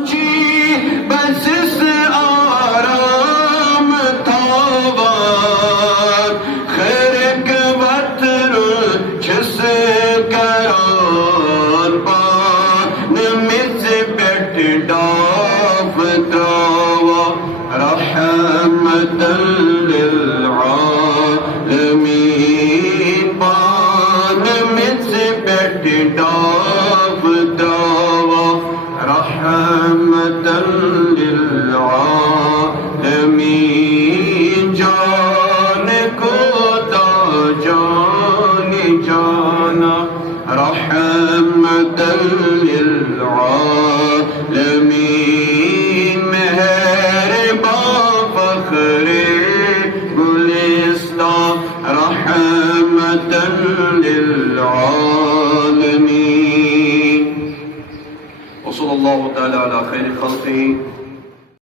पहुंची बस इस आराम थावार खैर के वतर छस करार पान मिस बैठ डाफ त्रावा रहमतन लिल आलमीन पान मिस बैठ डाफ त्रावा रहमतन लिल आलमीन जान को दा जान जाना रहमतन लिल आलमीन मेहरबान फखरे गुलिस्तान रहमतन लिल आलमीन। वसल्लल्लाहु तआला अला खैर खल्क़िही